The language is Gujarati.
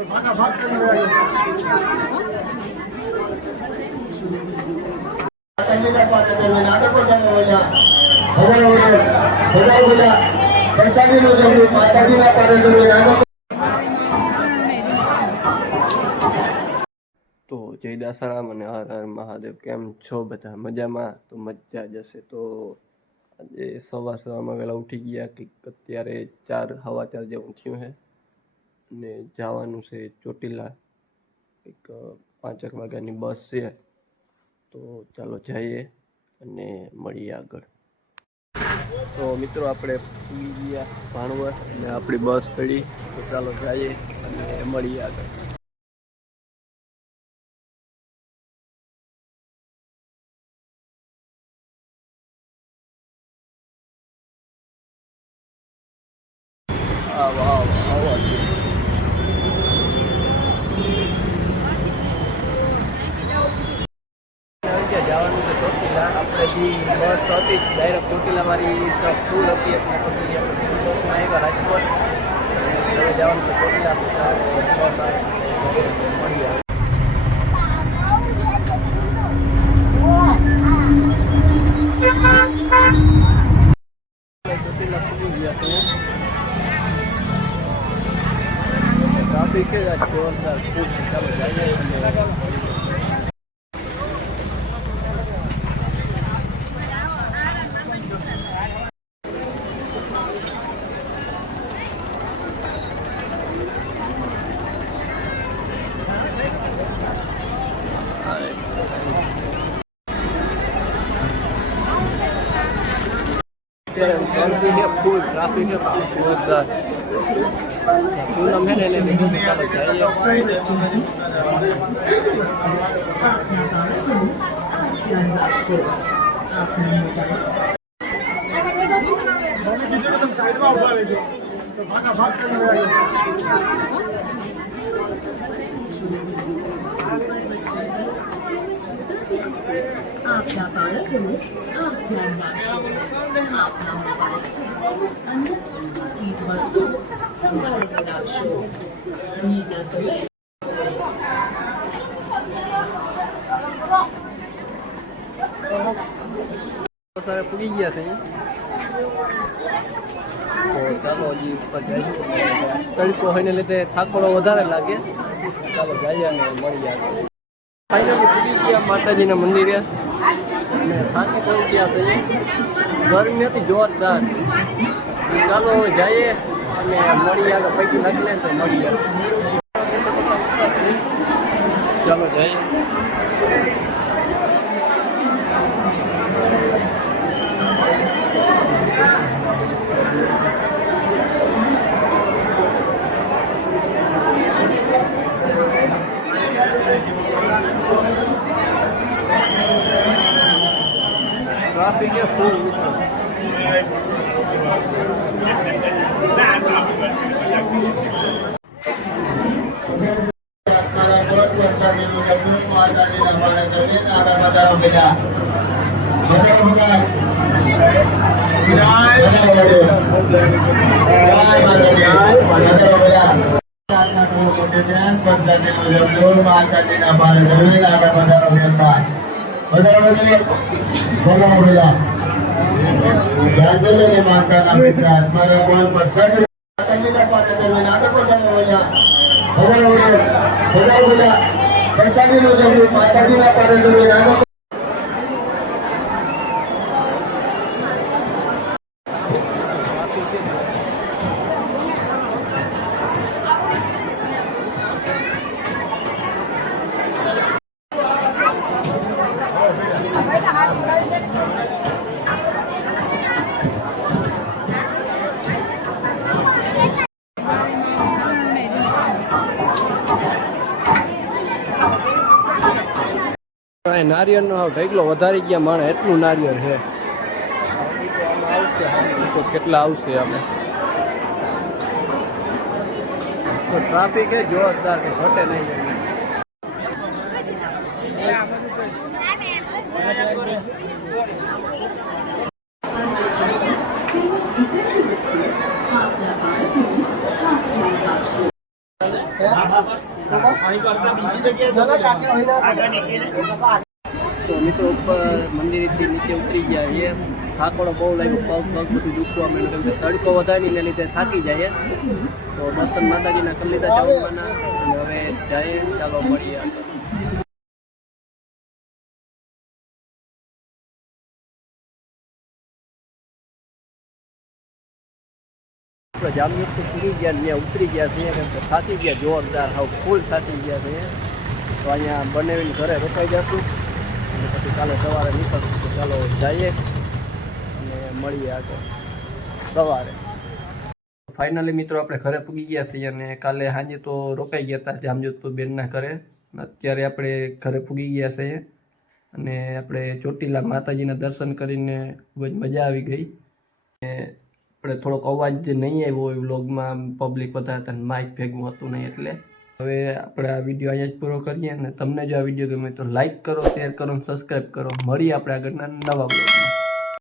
તો જય દાસારામ અને હર હર મહાદેવ. કેમ છો બધા? મજામાં? તો મજા જ હશે. તો આજે સવારમાં વહેલા ઉઠી ગયા કે અત્યારે 4:15 જેવું થયું છે અને જવાનું છે ચોટીલા. એક 5 વાગ્યાની બસ છે, તો ચાલો જઈએ અને મળીએ આગળ. તો મિત્રો આપણે પૂરી ગયા ભાણવર અને આપણી બસ પડી, તો ચાલો જઈએ અને મળીએ આગળ. જવાનું છે ચોટીલા. આપણે જે બસ હતી ડાયરેક્ટ ચોટીલા મારી ફૂલ હતી, એટલે પછી આપણે બસમાં આવ્યા રાજકોટ. હવે જવાનું છે ચોટીલા. બસ આવે મળીએ. ચોટીલા પૂરી ગયા છે. ટ્રાફિક છે જોરદાર ખૂબ. ચાલો જઈએ અને ફૂલ ટ્રાફિક છે, જોરદાર. પૂનમ છે ને એને ચાલો જઈએ. આપના બાળકોનું ખાસ ધ્યાન રાખશો. આપના મોબાઈલ અન્ય ચીજ વસ્તુ સંભાળીને રાખશો. ભીડના સમયે સારા પૂરી ગયા છે. તો ચાલો હજી ઉપર જઈએ. તડકો હોઈને લીધે થાકોડો વધારે લાગે. ચાલો જઈએ અને મળીએ. ફાઇનલી પૂરી ગયા માતાજીના મંદિરે અને થાકી થઈ ગયા છે. ગરમી હતી જોરદાર. ચાલો હવે જઈએ અને મળીએ. આગળ પૈકી નાખી લે તો મળીએ. ચાલો જઈએ. ટ્રાફિક એ ફૂલ. નારિયેળનો ઢગલો વધારી ગયા માણે, એટલું નારિયેળ છે. આવશે કેટલા આવશે આપણે. તો ટ્રાફિક એ જોરદાર, ઘટે નહીં. તો મિત્રો ઉપર મંદિરથી નીચે ઉતરી ગયા છીએ. થાકોડો બહુ લાગ્યો, પગ બધું દુખવા માંડ્યું, કેમ કે તડકો વધારે ને લીધે થાકી જાય. તો દર્શન માતાજીના કરી લીધા ચાવવાના અને હવે જઈએ. ચાલો મળીએ. આપણે જામનગર તો પૂરી ગયા, ત્યાં ઉતરી ગયા છીએ, કેમ કે થાકી ગયા જોરદાર, હાવ ફૂલ થાકી ગયા છે. તો અહીંયા બનાવીને ઘરે રોકાઈ જશું અને પછી કાલે સવારે નીકળશું. તો ચાલો જઈએ અને મળીએ આગળ સવારે. ફાઇનલી મિત્રો આપણે ઘરે પૂગી ગયા છીએ અને કાલે સાંજે તો રોકાઈ ગયા હતા જામજોધપુર બેનના ઘરે. અત્યારે આપણે ઘરે પૂગી ગયા છીએ અને આપણે ચોટીલા માતાજીના દર્શન કરીને ખૂબ જ મજા આવી ગઈ. આપણે થોડોક અવાજ જે નહીં આવ્યો હોય વ્લોગમાં, પબ્લિક વધારે હતા, માઇક ભેગું હતું નહીં, એટલે હવે આપણે આ વિડીયો અહીંયા જ પૂરો કરીએ. અને તમને જો આ વિડીયો ગમે તો લાઇક કરો, શેર કરો અને સબસ્ક્રાઈબ કરો. મળીએ આપણે આગળના નવા બ્લોગમાં.